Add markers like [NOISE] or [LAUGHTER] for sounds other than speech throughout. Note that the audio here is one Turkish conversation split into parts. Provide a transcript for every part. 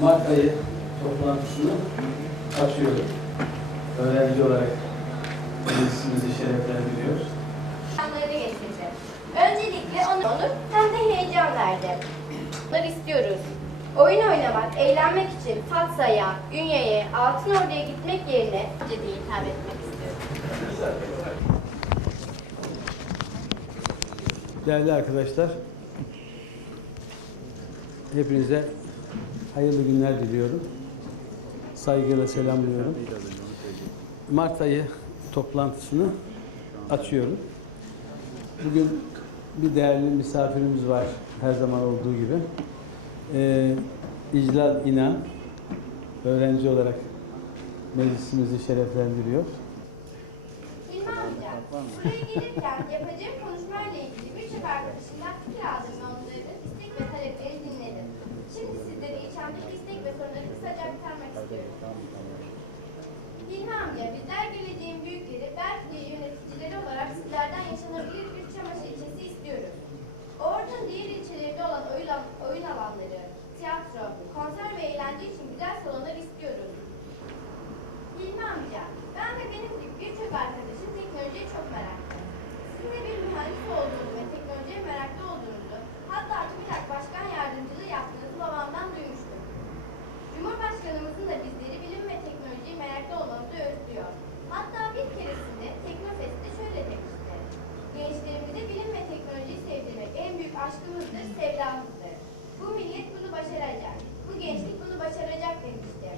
Mart ayı toplantısını açıyorum. Öğrenci olarak meclisimizi şereflendiriyoruz. Getirdi. Öncelikle onu onur hem de heyecan verdi. Bunları istiyoruz. Oyun oynamak, eğlenmek için Fatsa'ya, Ünye'ye, Altınordu'ya gitmek yerine diye hitap etmek istiyorum. Değerli arkadaşlar, hepinize hayırlı günler diliyorum. Saygıyla selamlıyorum. Mart ayı toplantısını açıyorum. Bugün bir değerli misafirimiz var her zaman olduğu gibi. Ee, İclal İnan, öğrenci olarak meclisimizi şereflendiriyor. Hilmi amca, buraya gelirken yapacağım konuşmayla ilgili birçok arkadaşımdan aşkımızdır, sevdamızdır. Bu millet bunu başaracak. Bu gençlik bunu başaracak demişti.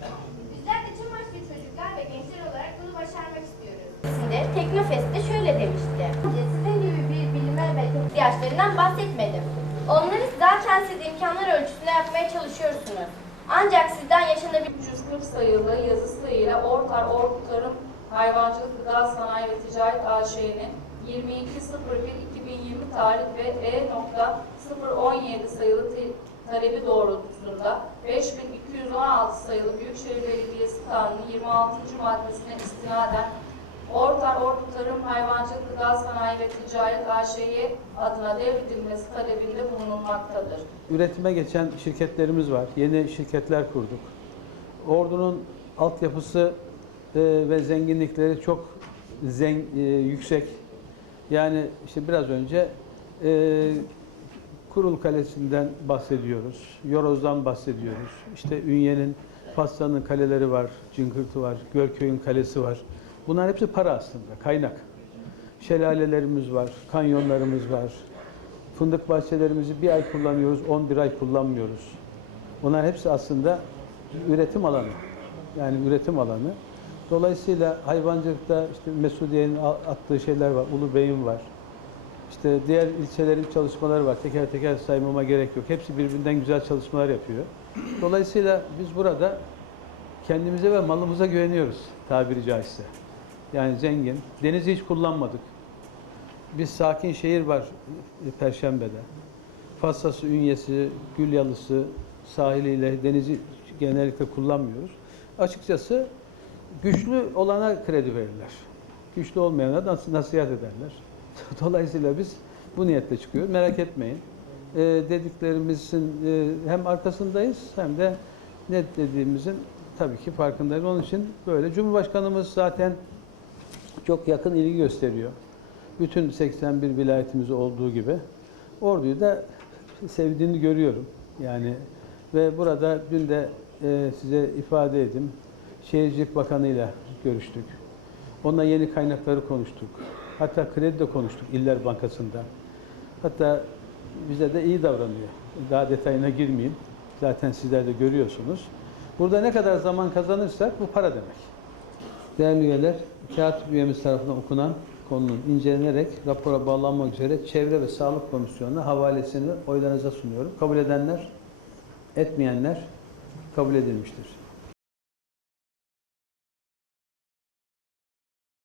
Bizler de Çamaşır çocuklar ve gençler olarak bunu başarmak istiyoruz. Size Teknofest'te şöyle demişti. Sizin gibi bir bilime ve ihtiyaçlarından bahsetmedim. Onları zaten siz imkanlar ölçüsünde yapmaya çalışıyorsunuz. Ancak sizden yaşanabilir 340 sayılı yazısıyla Ortar Ordu Tarım Hayvancılık Gıda Sanayi ve Ticaret AŞ'nin 22.01.2020 tarih ve E.017 sayılı talebi doğrultusunda 5216 sayılı Büyükşehir Belediyesi Kanunu 26. maddesine istinaden Ortar Ordu Tarım Hayvancılık Gıda Sanayi ve Ticaret AŞ'ye adına devredilmesi talebinde bulunulmaktadır. üretime geçen şirketlerimiz var. Yeni şirketler kurduk. Ordu'nun altyapısı e, ve zenginlikleri çok zen, e, yüksek. Yani işte biraz önce e, Kurul Kalesi'nden bahsediyoruz. Yoroz'dan bahsediyoruz. İşte Ünye'nin, Fassa'nın kaleleri var, Cınkırtı var, Gölköy'ün kalesi var. Bunlar hepsi para aslında, kaynak. Şelalelerimiz var, kanyonlarımız var. Fındık bahçelerimizi bir ay kullanıyoruz, 11 ay kullanmıyoruz. Bunlar hepsi aslında üretim alanı. Yani üretim alanı. Dolayısıyla hayvancılıkta işte Mesudiye'nin attığı şeyler var, Ulu Bey'in var. İşte diğer ilçelerin çalışmaları var. Teker teker saymama gerek yok. Hepsi birbirinden güzel çalışmalar yapıyor. Dolayısıyla biz burada kendimize ve malımıza güveniyoruz tabiri caizse. Yani zengin. Denizi hiç kullanmadık. Bir sakin şehir var Perşembe'de. Fassası, Ünyesi, Gülyalısı sahiliyle denizi genellikle kullanmıyoruz. Açıkçası güçlü olana kredi verirler. Güçlü olmayana da nasihat ederler. [LAUGHS] Dolayısıyla biz bu niyetle çıkıyoruz. Merak etmeyin. Ee, dediklerimizin e, hem arkasındayız hem de ne dediğimizin tabii ki farkındayız. Onun için böyle Cumhurbaşkanımız zaten çok yakın ilgi gösteriyor. Bütün 81 vilayetimiz olduğu gibi Ordu'yu da sevdiğini görüyorum. Yani ve burada dün de e, size ifade edeyim. Şehircilik Bakanı'yla görüştük. Onunla yeni kaynakları konuştuk. Hatta kredi de konuştuk İller Bankası'nda. Hatta bize de iyi davranıyor. Daha detayına girmeyeyim. Zaten sizler de görüyorsunuz. Burada ne kadar zaman kazanırsak bu para demek. Değerli üyeler, kağıt üyemiz tarafından okunan konunun incelenerek rapora bağlanmak üzere Çevre ve Sağlık Komisyonu'na havalesini oylarınıza sunuyorum. Kabul edenler, etmeyenler kabul edilmiştir.